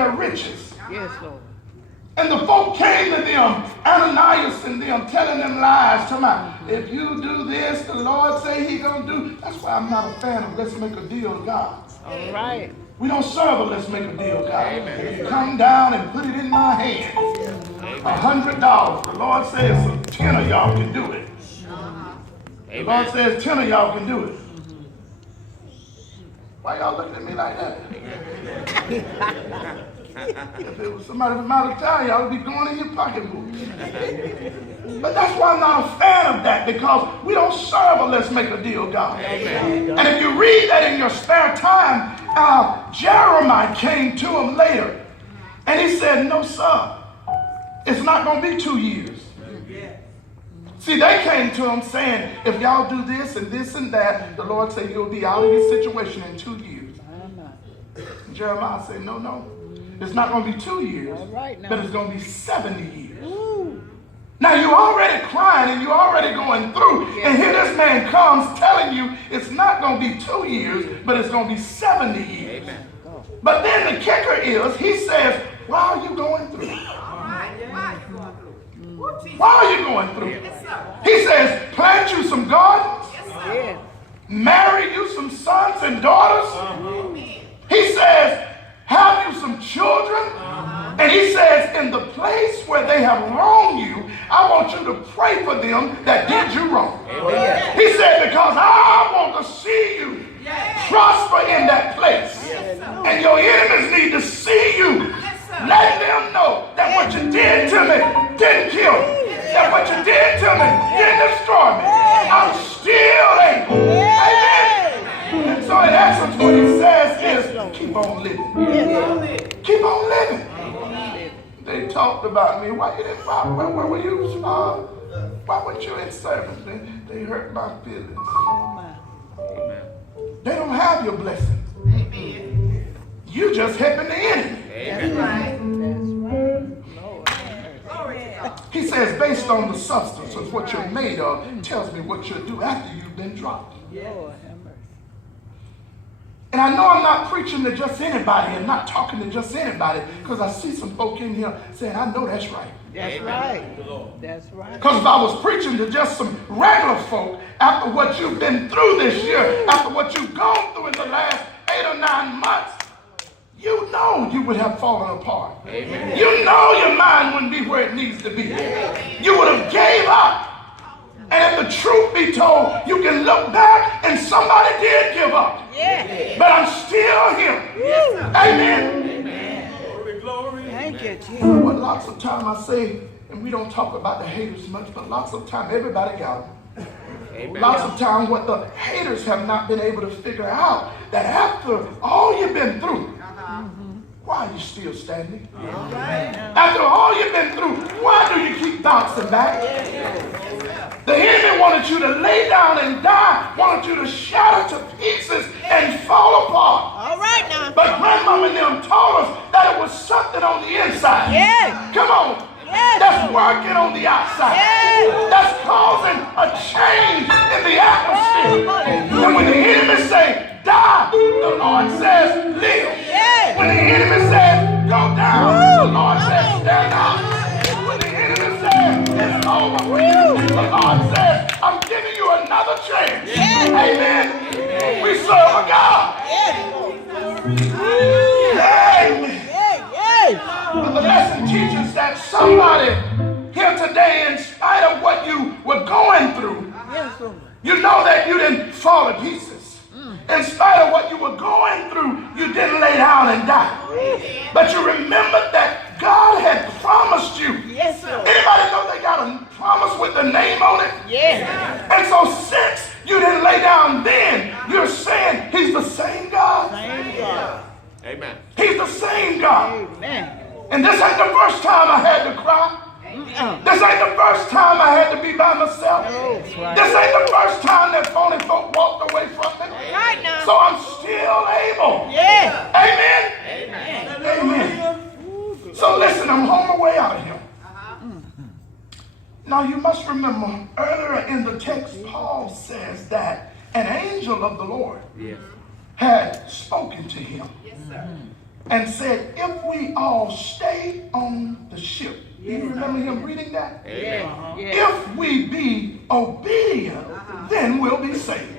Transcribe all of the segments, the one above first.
their riches. Yes, Lord. And the folk came to them, Ananias and them, telling them lies. Talking about, if you do this, the Lord say he gonna do. That's why I'm not a fan of let's make a deal with God. All right. We don't serve a let's make a deal, God. If you come down and put it in my hand, $100. The Lord says 10 of y'all can do it. The Lord says 10 of y'all can do it. Why y'all looking at me like that? If it was somebody from out of town, y'all would be going in your pocketbook. But that's why I'm not a fan of that, because we don't serve a let's make a deal God. Amen. And if you read that in your spare time, Jeremiah came to him later, and he said, no, sir, it's not going to be 2 years. See, they came to him saying, if y'all do this and that, the Lord said you'll be out of your situation in 2 years. And Jeremiah said, no. It's not going to be 2 years, but it's going to be 70 years. Ooh. Now, you're already crying and you're already going through. And here this man comes telling you it's not going to be 2 years, but it's going to be 70 years. Amen. But then the kicker is, he says, why are you going through? Why are you going through? He says, plant you some gardens, marry you some sons and daughters. He says, have you some children. And he says, in the place where they have wronged you, I want you to pray for them that did you wrong. He said, because I want to see you prosper in that place. And your enemies need to see you. Let them know that what you did to me didn't kill me. That what you did to me didn't destroy me. I'm still able. Amen. And so in essence what he says is keep on living. Keep on living. They talked about me. Why you didn't where were you? Why weren't you in service? They hurt my feelings. Amen. They don't have your blessings. Amen. You just helping the enemy. Amen. That's right. He says, based on the substance of what you're made of, tells me what you'll do after you've been dropped. And I know I'm not preaching to just anybody and not talking to just anybody, because I see some folk in here saying, I know that's right. That's right. That's right. Because if I was preaching to just some regular folk, after what you've been through this year, after what you've gone through in the last 8 or 9 months, you know you would have fallen apart. Amen. You know your mind wouldn't be where it needs to be. Amen. You would have gave up. And if the truth be told, you can look back and somebody did give up. Yeah. But I'm still here. Yes, amen. Amen. Glory, glory. Thank you, Jesus. But lots of time I say, and we don't talk about the haters much, but lots of time everybody got them. Amen. Lots of time what the haters have not been able to figure out, that after all you've been through, why are you still standing? Right. After all you've been through, why do you keep bouncing back? The enemy wanted you to lay down and die, wanted you to shatter to pieces and fall apart. All right now. But Grandmama and them told us that it was something on the inside. Yeah. Come on. Yes. That's working on the outside. Yes. That's causing a change in the atmosphere. Yes. And when the enemy say, die, the Lord says, live. Yes. When the enemy says, go down, the Lord says, stand up. When the enemy says, it's over for you, the Lord says, I'm giving you another chance. Yes. Amen. Yes. We serve a God. Yes. Amen. But the lesson teaches that somebody here today, in spite of what you were going through, you know that you didn't fall to pieces. In spite of what you were going through, you didn't lay down and die. But you remembered that God had promised you. Yes, sir. Anybody know they got a promise with the name on it? Yes. And so since you didn't lay down then, you're saying he's the same God. Same God. Amen. He's the same God. Amen. And this ain't the first time I had to cry. This ain't the first time I had to be by myself. Right. This ain't the first time that phony folk walked away from me. Right now. So I'm still able. Yeah. Amen. Amen. Amen. So listen, I'm on my way out of here. Now you must remember, earlier in the text, Paul says that an angel of the Lord had spoken to him. Yes, sir. and said, if we all stay on the ship. Do you remember him reading that? Yeah. If we be obedient, then we'll be saved.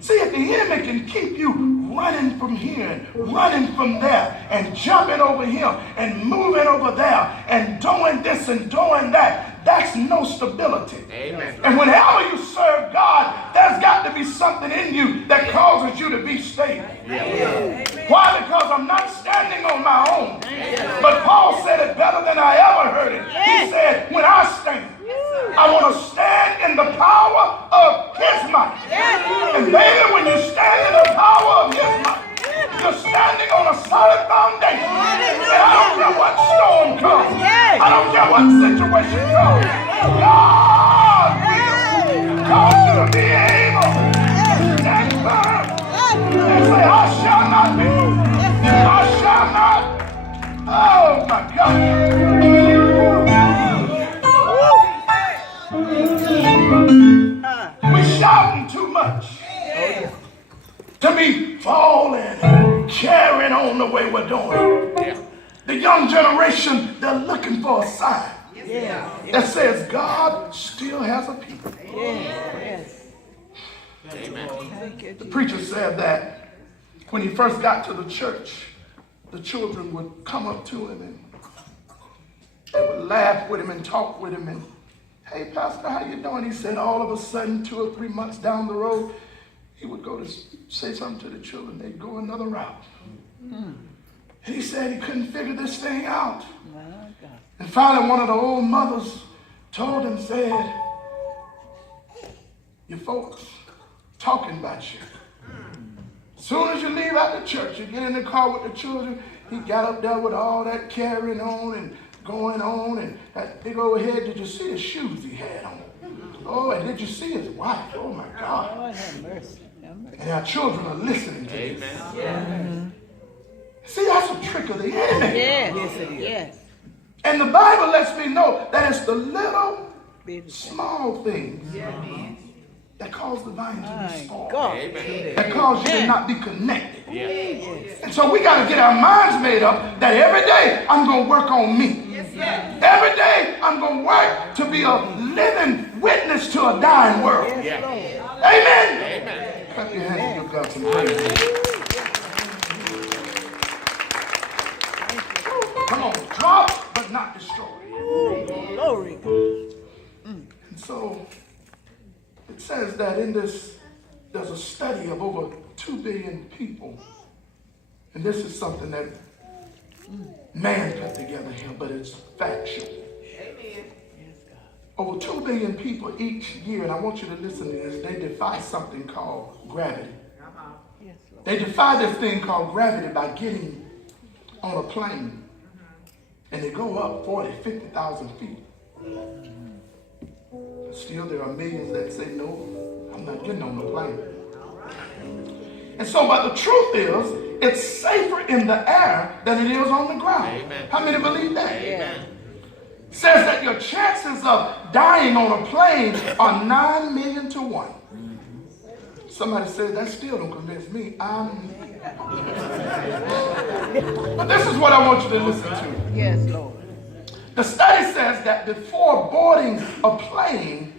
See, if the enemy can keep you running from here and running from there and jumping over here and moving over there and doing this and doing that, that's no stability. Amen. And whenever you serve God, there's got to be something in you that causes you to be stable. Why? Because I'm not standing on my own. But Paul said it better than I ever heard it. He said, when I stand, I want to stand in the power of his might. And baby, when you stand in the power of his might, you're standing on a solid foundation. And I don't care what storm comes. I don't care what situation comes. God will cause you to be able to stand firm and say, I shall not be moved. I shall not. Oh my God. We're shouting too much to be falling, carrying on the way we're doing. The young generation, they're looking for a sign that says God still has a people. The preacher said that when he first got to the church, the children would come up to him and they would laugh with him and talk with him and, hey, Pastor, how you doing? He said all of a sudden, 2 or 3 months down the road, he would go to say something to the children. They'd go another route. And he said he couldn't figure this thing out. And finally, one of the old mothers told him, said, your folks talking about you. As soon as you leave out the church, you get in the car with the children, he got up there with all that carrying on and going on, and that big old head. Did you see the shoes he had on? Oh, and did you see his wife? Oh my God. Lord have mercy. And our children are listening to this. See, that's a trick of the enemy. Yes. And the Bible lets me know that it's the little, small things that cause the vine to be spoiled. That cause you to not be connected. And so we got to get our minds made up that every day I'm going to work on me. Every day I'm going to work to be a living witness to a dying world. Amen. Clap your hands and give God some praise. Come on, drop but not destroy. Glory. And so it says that in this, there's a study of over 2 billion people. And this is something that man put together here, but it's factual. Over 2 billion people each year, and I want you to listen to this, they defy something called gravity. They defy this thing called gravity by getting on a plane. And they go up 40, 50,000 feet. Still, there are millions that say, no, I'm not getting on the plane. And so, but the truth is, it's safer in the air than it is on the ground. Amen. How many believe that? Amen. Says that your chances of dying on a plane are 9 million to 1. Somebody said that still don't convince me. But this is what I want you to listen to. Yes, Lord. The study says that before boarding a plane,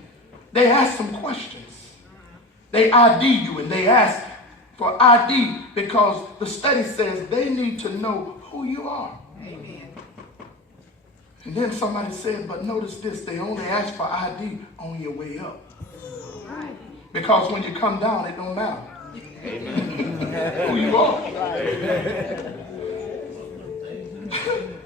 they ask some questions. They ID you, and they ask for ID because the study says they need to know who you are. Amen. And then somebody said, but notice this, they only ask for ID on your way up. Right. Because when you come down, it don't matter. Amen. Who you are. Right.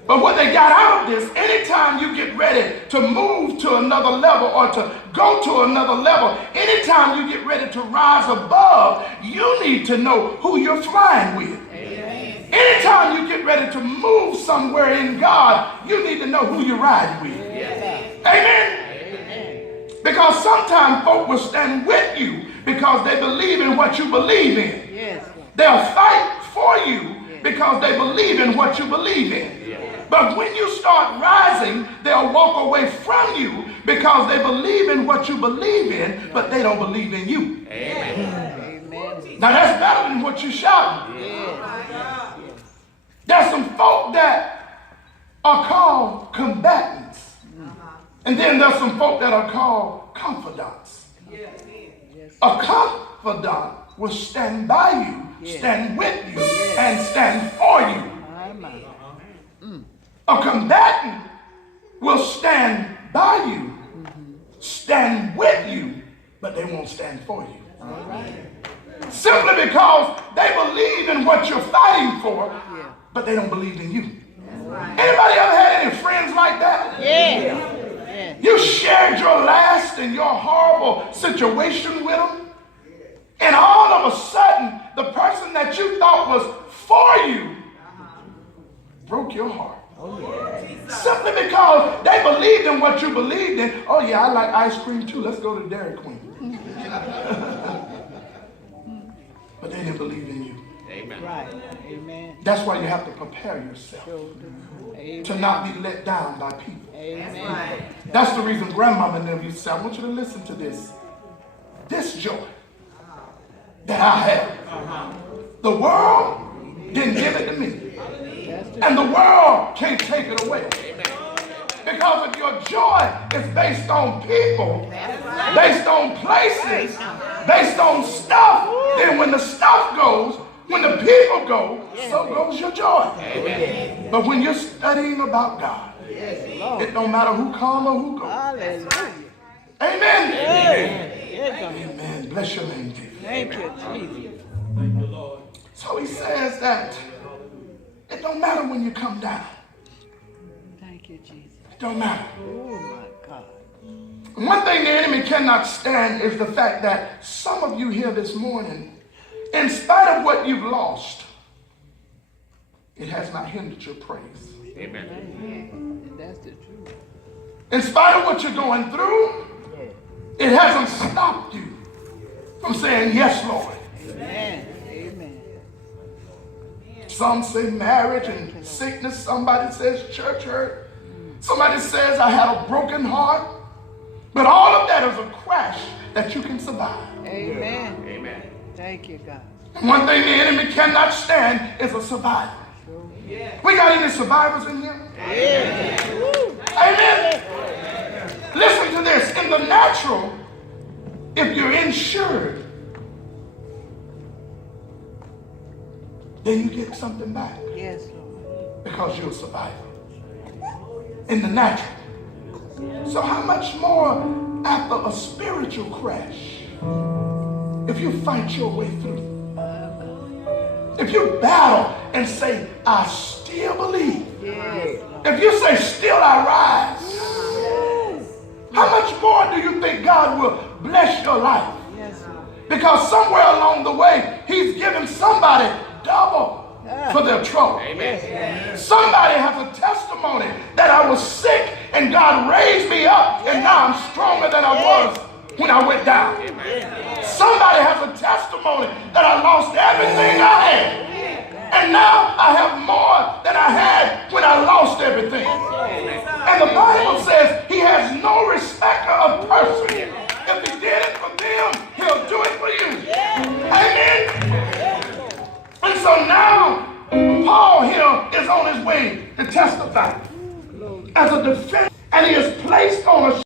But what they got out of this, anytime you get ready to move to another level or to go to another level, anytime you get ready to rise above, you need to know who you're flying with. Amen. Anytime you get ready to move somewhere in God, you need to know who you're riding with. Yes. Amen. Amen. Because sometimes folk will stand with you because they believe in what you believe in. Yes. They'll fight for you because they believe in what you believe in. But when you start rising, they'll walk away from you because they believe in what you believe in, but they don't believe in you. Amen. Now that's better than what you're shouting. are called combatants. And then there's some folk that are called confidants. A confidant will stand by you, stand with you, and stand for you. A combatant will stand by you, stand with you, but they won't stand for you. Simply because they believe in what you're fighting for, but they don't believe in you. Anybody ever had any friends like that? Yeah. You shared your last and your horrible situation with them, and all of a sudden, the person that you thought was for you broke your heart. Simply because they believed in what you believed in. Oh yeah, I like ice cream too. Let's go to Dairy Queen. But they didn't believe in you. Amen. Right. Amen. That's why you have to prepare yourself to not be let down by people. Amen. That's the reason grandmama never used to say, I want you to listen to this. This joy that I have, the world didn't give it to me. And the world can't take it away. Because if your joy is based on people, based on places, based on stuff, then when the stuff goes, when the people go, so goes your joy. But when you're studying about God, it don't matter who come or who goes. Hallelujah. Amen. Amen. Amen. Bless your name, David. Thank you, Jesus. So he says that it don't matter when you come down. Thank you, Jesus. It don't matter. Oh, my God. One thing the enemy cannot stand is the fact that some of you here this morning, in spite of what you've lost, it has not hindered your praise. Amen. That's the truth. In spite of what you're going through, it hasn't stopped you from saying, yes, Lord. Amen. Amen. Some say marriage and sickness. Somebody says church hurt. Somebody says I had a broken heart. But all of that is a crash that you can survive. Amen. Amen. Thank you, God. One thing the enemy cannot stand is a survivor. We got any survivors in here? Amen. Listen to this. In the natural, if you're insured, then you get something back Yes, Lord. because you're a survivor. In the natural. So how much more after a spiritual crash, if you fight your way through, if you battle and say, I still believe, Yes. if you say, still I rise, how much more do you think God will bless your life? Yes, Lord. Because somewhere along the way, he's given somebody double for their trouble. Amen. Somebody has a testimony that I was sick and God raised me up and now I'm stronger than I was when I went down. Somebody has a testimony that I lost everything I had and now I have more than I had when I lost everything. And the Bible says he has no respecter of person. If he did it for them, he'll do it for you. Amen. And so now Paul here is on his way to testify as a defense, and he is placed on a